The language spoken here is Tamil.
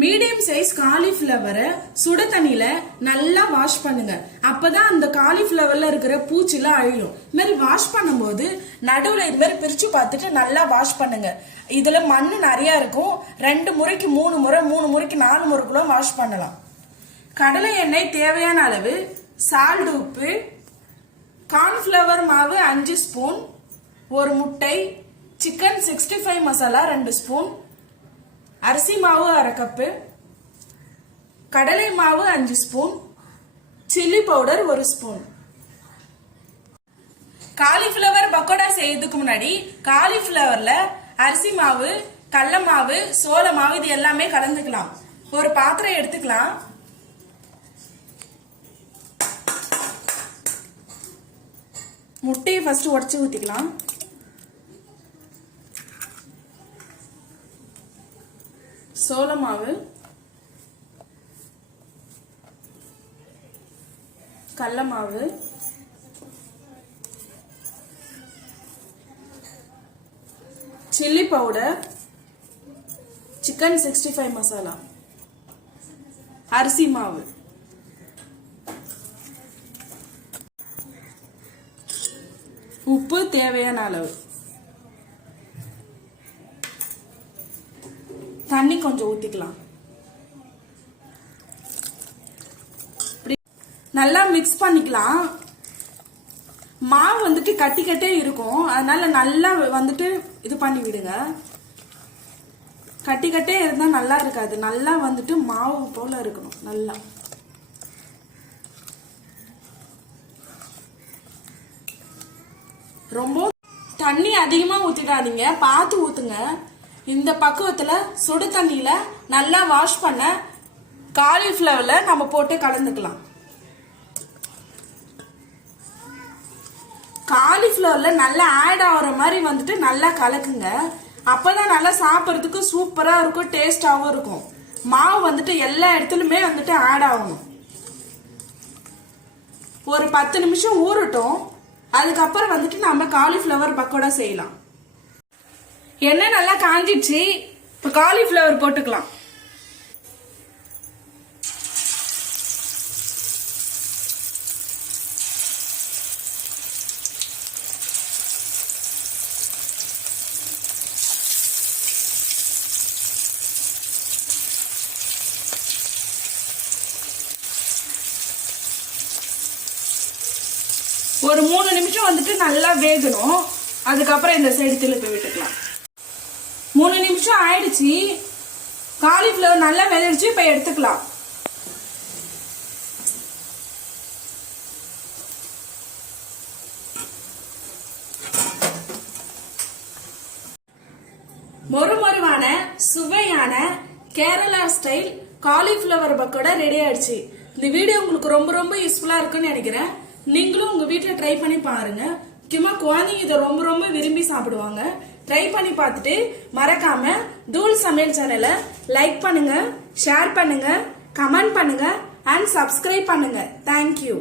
மீடியம் சைஸ் காலிஃபிளவரை சுட தண்ணியில நல்லா வாஷ் பண்ணுங்க. அப்பதான் அந்த காலிஃபிளவர்ல இருக்கிற பூச்சிலாம் அழியும். இது மாதிரி வாஷ் பண்ணும்போது நடுவுல இது மாதிரி பிரிச்சு பார்த்துட்டு நல்லா வாஷ் பண்ணுங்க. இதுல மண்ணு நிறைய இருக்கும். 2 முறைக்கு 3 முறை, 3 முறைக்கு 4 முறைக்குள்ள வாஷ் பண்ணலாம். கடலை எண்ணெய் தேவையான அளவு, சால்ட், உப்பு, கார்ன்ஃபிளவர் மாவு 5 ஸ்பூன், ஒரு முட்டை, சிக்கன் 65 மசாலா 2 ஸ்பூன், அரிசி மாவு 1/2 கப்பு, கடலை மாவு 5 spoon, chilli powder 1 spoon. Cauliflower pakoda செய்யறதுக்கு முன்னாடி காலிஃபிளவர்ல அரிசி மாவு, கடலை மாவு, சோள மாவு இது எல்லாமே கலந்துக்கலாம். ஒரு பாத்திரம் எடுத்துக்கலாம். முட்டையை ஃபர்ஸ்ட் உடைச்சு ஊத்திக்கலாம். சோள மாவு, கடலை மாவு, சில்லி பவுடர், சிக்கன் 65 மசாலா, அரிசி மாவு, உப்பு தேவையான அளவு, தண்ணி கொஞ்சம் ஊத்திக்கலாம். நல்லா மிக்ஸ் பண்ணிக்கலாம். மாவு வந்துட்டு கட்டி கட்டே இருக்கும், அதனால நல்லா வந்துட்டு இது பண்ணி விடுங்க. கட்டி கட்டே இருந்தா நல்லா இருக்காது. நல்லா வந்துட்டு மாவு போல இருக்கணும். நல்லா ரொம்ப தண்ணி அதிகமா ஊத்திடாதீங்க, பார்த்து ஊத்துங்க. இந்த பக்குவத்துல சுடு தண்ணியில நல்லா வாஷ் பண்ண காலிஃபிளவர்ல நம்ம போட்டு கலந்துக்கலாம். காலிஃபிளவர்ல நல்லா ஆட் ஆகுற மாதிரி வந்துட்டு நல்லா கலக்குங்க. அப்பதான் நல்லா சாப்பிட்றதுக்கு சூப்பரா இருக்கும், டேஸ்டாவும் இருக்கும். மாவு வந்துட்டு எல்லா இடத்துலயுமே வந்துட்டு ஆட் ஆகணும். ஒரு 10 நிமிஷம் ஊறட்டும். அதுக்கப்புறம் வந்துட்டு நம்ம காலிஃபிளவர் பக்கோடா செய்யலாம். எண்ணெய் நல்லா காஞ்சிடுச்சு. இப்ப காலிஃபிளவர் போட்டுக்கலாம். ஒரு 3 நிமிஷம் வந்துட்டு நல்லா வேகணும். அதுக்கப்புறம் இந்த சைடு திருப்பி விட்டுக்கலாம். 3 நிமிஷம் ஆயிடுச்சு. காலிஃபிளவர் நல்லா வெந்துடுச்சு. இப்ப எடுத்துக்கலாம். மொறுமொறுவான சுவையான Kerala style cauliflower pakoda ready ஆயிடுச்சு. இந்த வீடியோ உங்களுக்கு ரொம்ப ரொம்ப யூஸ்ஃபுல்லா இருக்குன்னு நினைக்கிறேன். நீங்களும் உங்க வீட்டுல ட்ரை பண்ணி பாருங்க. முக்கியமா குழந்தைங்க இதை ரொம்ப ரொம்ப விரும்பி சாப்பிடுவாங்க. ட்ரை பண்ணி பார்த்துட்டு மறக்காம தூள் சமையல் சேனலை லைக் பண்ணுங்க, ஷேர் பண்ணுங்க, கமெண்ட் பண்ணுங்க அண்ட் சப்ஸ்கிரைப் பண்ணுங்க. தேங்க்யூ.